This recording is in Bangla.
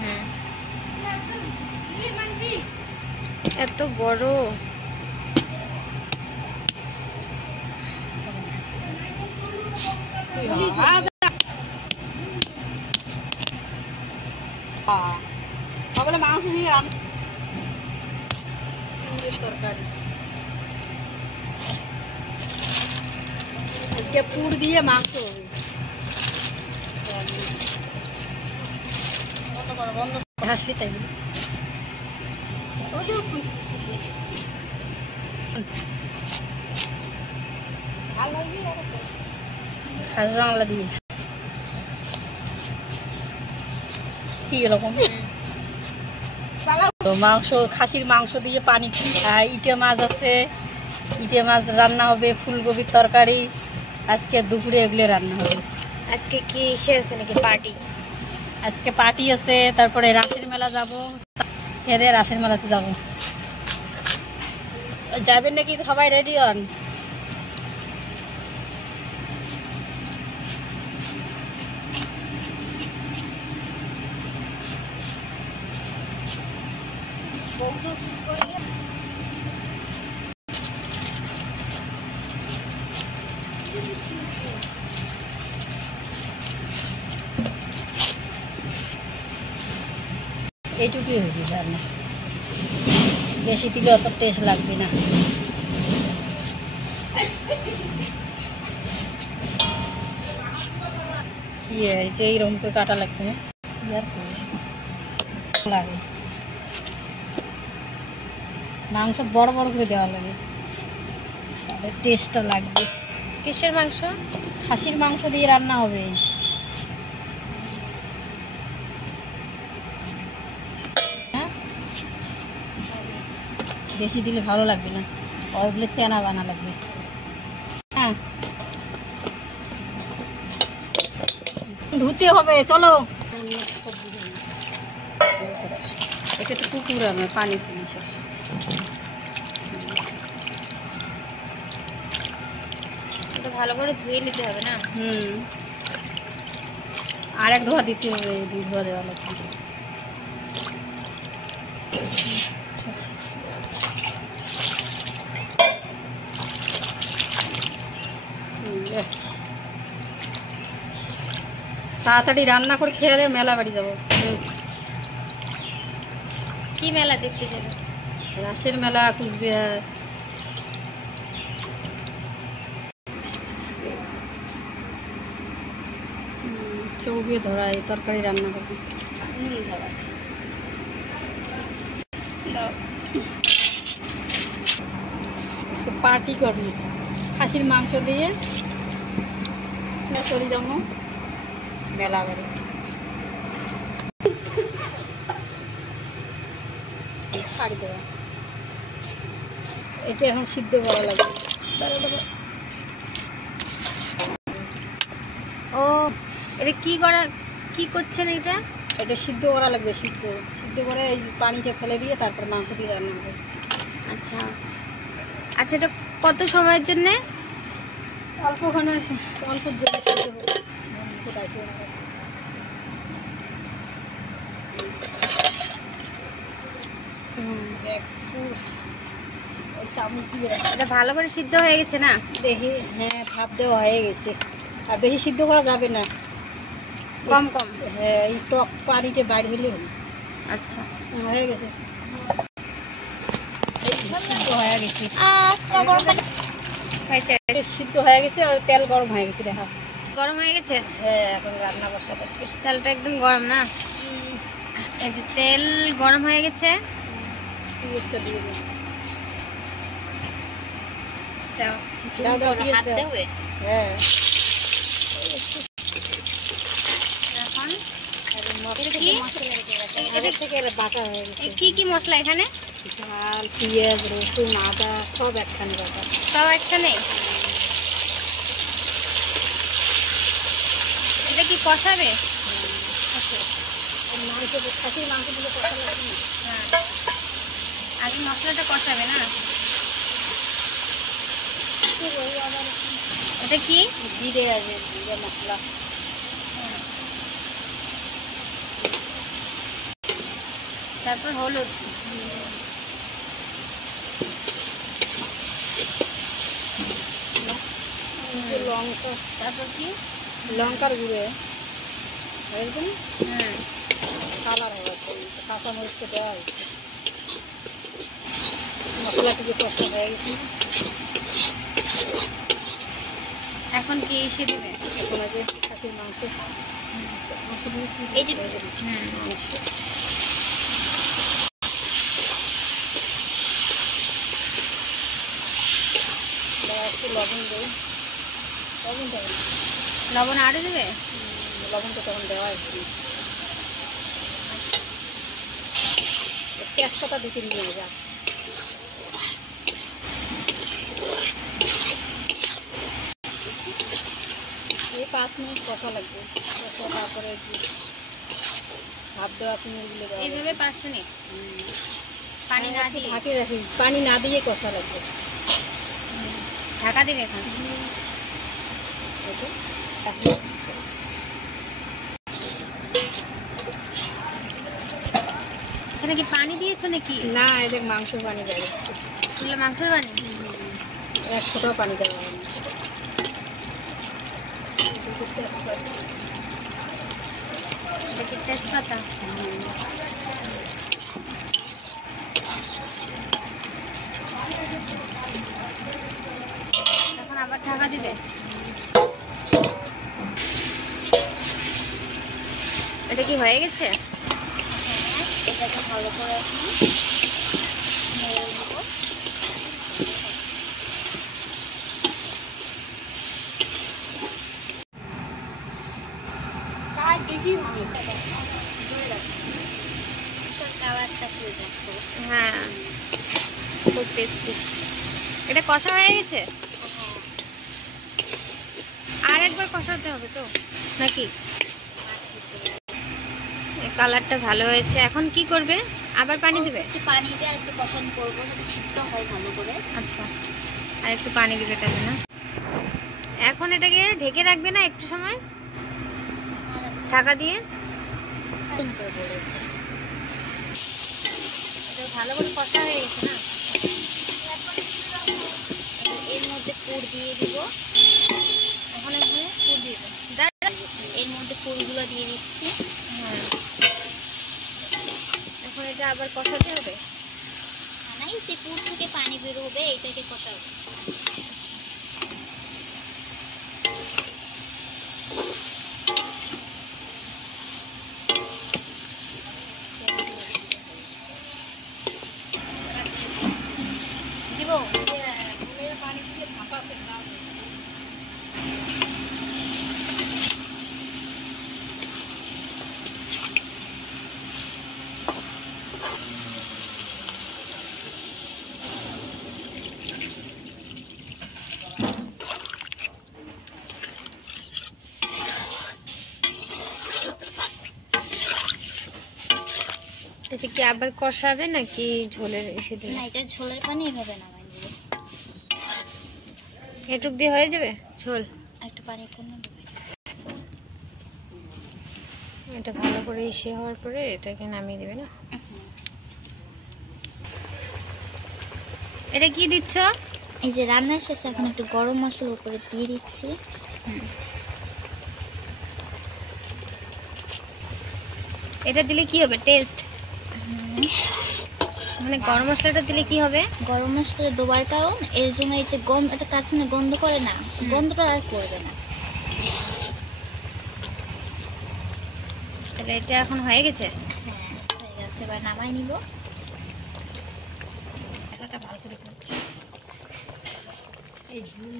হ্যাঁ এত বড় মাংস নিয়ে তরকারি আজকে পুর দিয়ে মাংস হবে। হাসবি তাই হাঁস বাংলা দিয়ে কি এরকম মাংস, খাসির মাংস দিয়ে পানি, আর ইটে মাছ আছে, ইটে মাছ রান্না হবে, ফুলকপির তরকারি, আজকে দুপুরে এগুলো রান্না হবে। আজকে কি সে আছে নাকি পার্টি? আজকে পার্টি আছে, তারপরে রাসের মেলা যাব, এদের রাসের মেলাতে যাব। যাবেন নাকি সবাই রেডি হন? এইটুকুই হবে রান্না, বেশি দিলে অত টেস্ট লাগবে না। কি যে এইরকম করে কাটা লাগবে, লাগে মাংস বড় বড় করে দেওয়া লাগে, তাহলে টেস্টটা লাগবে। কিসের মাংস? খাসির মাংস দিয়ে রান্না হবে। হ্যাঁ, বেশি দিলে ভালো লাগবে না, ওইগুলো সেনা বানা লাগবে। হ্যাঁ, ধুতে হবে, চলো। এটা তো পুকুর আমার পানি পুলিশ ভালো করে ধুয়ে নিতে হবে না? আর এক ধোয়া দিতে হবে, দুই ধোয়া দেওয়া লাগবে। তাড়াতাড়ি রান্না করে খেয়ে দেবে, মেলা বাড়ি যাবো। কি মেলা দেখতে যাবে? রাসের মেলা, কুচবিহার। চৌকিয়ে ধরায় তরকারি রান্না করবে, পার্টি করবি খাসির মাংস দিয়ে, চলে যাবো মেলা বাড়ি। ছাড়ি দেওয়া, এটা এখন সিদ্ধ করা লাগবে। ও এটা কি করছেন? এটা সিদ্ধ করা লাগবে, সিদ্ধ করে এই পানিটা ফেলে দিয়ে তারপর মাংস দিয়ে রান্না হবে। আচ্ছা আচ্ছা, এটা কত সময়ের জন্যে? অল্পক্ষণে, অল্প জলে এটা ভালো করে সিদ্ধ হয়ে গেছে না? দেখি, হ্যাঁ ভাপ দেওয়া হয়ে গেছে, আর বেশি সিদ্ধ করা যাবে না, কম কম। হ্যাঁ, এই টক পানিতে বাইরে হলে হবে। আচ্ছা, হয়ে গেছে, সিদ্ধ হয়ে গেছে, সিদ্ধ হয়ে গেছে, আর তেল গরম হয়ে গেছে। দেখা গরম হয়ে গেছে? হ্যাঁ, এখন রান্না বসাতে তেলটা একদম গরম না? এই যে তেল গরম হয়ে গেছে, পেঁয়াজটা দিয়ে দিই। হাত দেবে? হ্যাঁ, কি কি মশলা এখানে? ঝাল, পেঁয়াজ, রসুন, আদা সব একখানে বাটা। সব একখানে? এটা কি কষাবে? খাসির মাংস দিলে কষা লাগবে। হ্যাঁ, আগে মশলাটা কষাবে না? এটা কি? জিরে আছে, জিরে মশলা। তারপর হলুদ, লঙ্কা, তারপর কি লঙ্কার গুঁড়ো একদম হুম কালার হবে, কাঁচা মরিচটা দেওয়া হয়েছে, মশলা থেকে কষ্ট হয়ে গেছে। এখন কি এসে দিবে? এখন আগে খাসির মাংস এই যে একটু লবণ দেয়, লবণ দেবে না, লবণ আরও দেবে? লবণটা তখন দেওয়া হয়েছে। তেজপাতা দিতে নিয়ে যা, এই 5 মিনিট কষা লাগবে, তারপরে ভাত দেওয়া পিঁড়িগুলো দেওয়া এইভাবে 5 মিনিট পানি না দিয়ে ঢাকে রাখি, পানি না দিয়ে কষা লাগবে। ঢাকা দিবে এখন? এখানে কি পানি দিয়েছো নাকি? না, এদের মাংসের পানি দেওয়া যাচ্ছে, এগুলো মাংসের পানি? 1 ফোঁটাও পানি দেওয়া হয় না। এটা কি তেজপাতা? এখন আবার ঢাকা দিবে? এটা কি হয়ে গেছে? এটাকে ভালো করে হ্যাঁ, খুব টেস্টি। এটা কষা হয়ে গেছে? আর একবার কষাতে হবে তো নাকি? কালারটা ভালো হয়েছে। এখন কি করবে? আবার পানি দিবে? একটু পানি দিয়ে আর একটু কষানো করবো যাতে সিদ্ধ হয় ভালো করে। আচ্ছা, আর একটু পানি দিবে তাহলে না? এখন এটাকে ঢেকে রাখবে না একটু সময় ঢাকা দিয়ে? বলেছে এটা ভালো করে কষা হয়ে গেছে না? এর মধ্যে পুর দিয়ে দিব, এখন এখানে পুর দিয়ে দেবে। এর মধ্যে পুরগুলো দিয়ে দিচ্ছি। হ্যাঁ, এখন এটা আবার কষাতে হবে? নাই, যে পুর থেকে পানি বের হবে এইটাকে কষাবো। দিব? পানি দিয়ে ভাপাতে দাও। এটা কি আবার কষাবে নাকি ঝোলের এসে দেবে? না, এটা ঝোলের পানি এভাবে নামাই দিব। এটুক দিয়ে হয়ে যাবে ঝোল? একটু পানি কমে দেবে। এটা ভালো করে ইসে হওয়ার পরে এটাকে নামিয়ে দেবে না? এটা কি দিচ্ছ? এই যে রান্নার শেষে এখন একটু গরম মশলা উপরে দিয়ে দিচ্ছি। এটা দিলে কি হবে টেস্ট? মানে গরম মশলাটা দিলে কি হবে? গরম মশলা দেওয়ার কারণ এর জন্য এই যে এটা কাছে না গন্ধ করে না, গন্ধটা আর করবে না। তাহলে এটা এখন হয়ে গেছে? হ্যাঁ, হয়ে গেছে, এবার নামাই নিব। এটা ভালো করে এই ঝুল